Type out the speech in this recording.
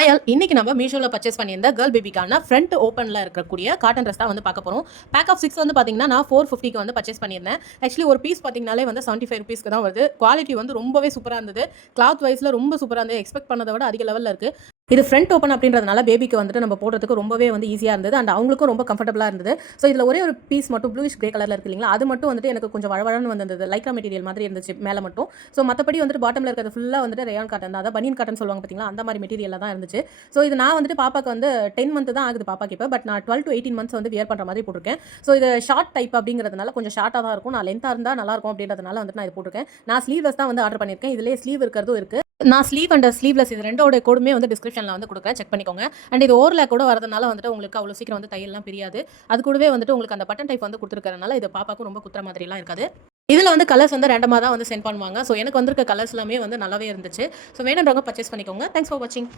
Hi all, இன்னைக்கு நம்ம மீஷோவில் பர்ச்சேஸ் பண்ணியிருந்த கேர்ள் பேபிக்கான ஃப்ரண்ட் ஓப்பனில் இருக்கக்கூடிய காட்டன் ட்ரெஸ் தான் வந்து பார்க்க போகிறோம். பேக் ஆஃப் 6 வந்து பார்த்தீங்கன்னா நான் 450க்கு வந்து பர்ச்சேஸ் பண்ணியிருந்தேன். ஆக்சுவலி ஒரு பீஸ் பார்த்தீங்கனாலே வந்து 75 ருபீஸ்க்கு தான் வருது. குவாலிட்டி வந்து ரொம்பவே சூப்பராக இருந்தது. கிளாத் வைஸில் ரொம்ப சூப்பராக இருந்தது. எக்ஸ்பெக்ட் பண்ணதை விட அதிக லெவலில் இருக்குது. இது ஃப்ரண்ட் ஓப்பன் அப்படின்றதுனால பேபிக்கு வந்துட்டு நம்ம போடுறதுக்கு ரொம்பவே வந்து ஈஸியாக இருந்தது. அண்ட் அவங்களுக்கும் ரொம்ப கம்ஃபர்டபுளாக இருந்தது. ஸோ இதில் ஒரே ஒரு பீஸ் மட்டும் ப்ளூஷ் கிரே கலரில் இருக்கு இல்லைங்களா, அது மட்டும் வந்துட்டு எனக்கு கொஞ்சம் வழவழன்னு வந்தது. லைக்ரா மெட்டீரியல் மாதிரி இருந்துச்சு மேலே மட்டும். ஸோ மற்றபடி வந்துட்டு பாட்டமில் இருக்கிறது ஃபுல்லாக வந்துட்டு ரேயான் காட்டன் தான், அதாவது பனியன் காட்டன் சொல்லுவாங்க பார்த்தீங்களா, அந்த மாதிரி மெட்டீரியலில் தான் இருந்துச்சு. ஸோ இது நான் வந்துட்டு பாப்பாக்கு வந்து 10 மந்த் தான் ஆகுது பாப்பாக்கு இப்போ. பட் நான் 12 to 18 மந்த்ஸ் வந்து வியர் பண்ணுற மாதிரி போட்டிருக்கேன். ஸோ இது ஷார்ட் டைப் அப்படிங்கிறதுனால கொஞ்சம் ஷார்ட்டாக தான் இருக்கும். நான் லென்த்தாக இருந்தால் நல்லாயிருக்கும் அப்படின்றதுனால வந்துட்டு நான் இது போட்டிருக்கேன். நான் ஸ்லீவ்லெஸ் தான் வந்து ஆர்டர் பண்ணியிருக்கேன். இதிலே ஸ்லீவ் இருக்கிறதும் இருக்குது. நான் ஸ்லீவ் அண்ட் ஸ்லீவ்லெஸ் இது ரெண்டோட கோடுமே வந்து டிஸ்கிரிப்ஷனில் வந்து கொடுக்குறேன், செக் பண்ணிக்கோங்க. அண்ட் இது ஓவர்லாக் கூட வரதுனால வந்துட்டு உங்களுக்கு அவ்வளோ சீக்கிரம் வந்து தையல்லாம் பிரியாது. அது கூடவே வந்துட்டு உங்களுக்கு அந்த பட்டன் டைப் வந்து கொடுத்துருக்கறனால இது பாப்பாக்கும் ரொம்ப குத்துற மாதிரிலாம் இருக்காது. இதில் வந்து கலர்ஸ் வந்து ரேண்டமாக தான் வந்து சென்ட் பண்ணுவாங்க. ஸோ எனக்கு வந்திருக்க கலர்ஸ் எல்லாமே வந்து நல்லாவே இருந்துச்சு. ஸோ வேணுன்றவங்க பர்ச்சேஸ் பண்ணிக்கோங்க. தேங்க்ஸ் ஃபார் வாட்சிங்.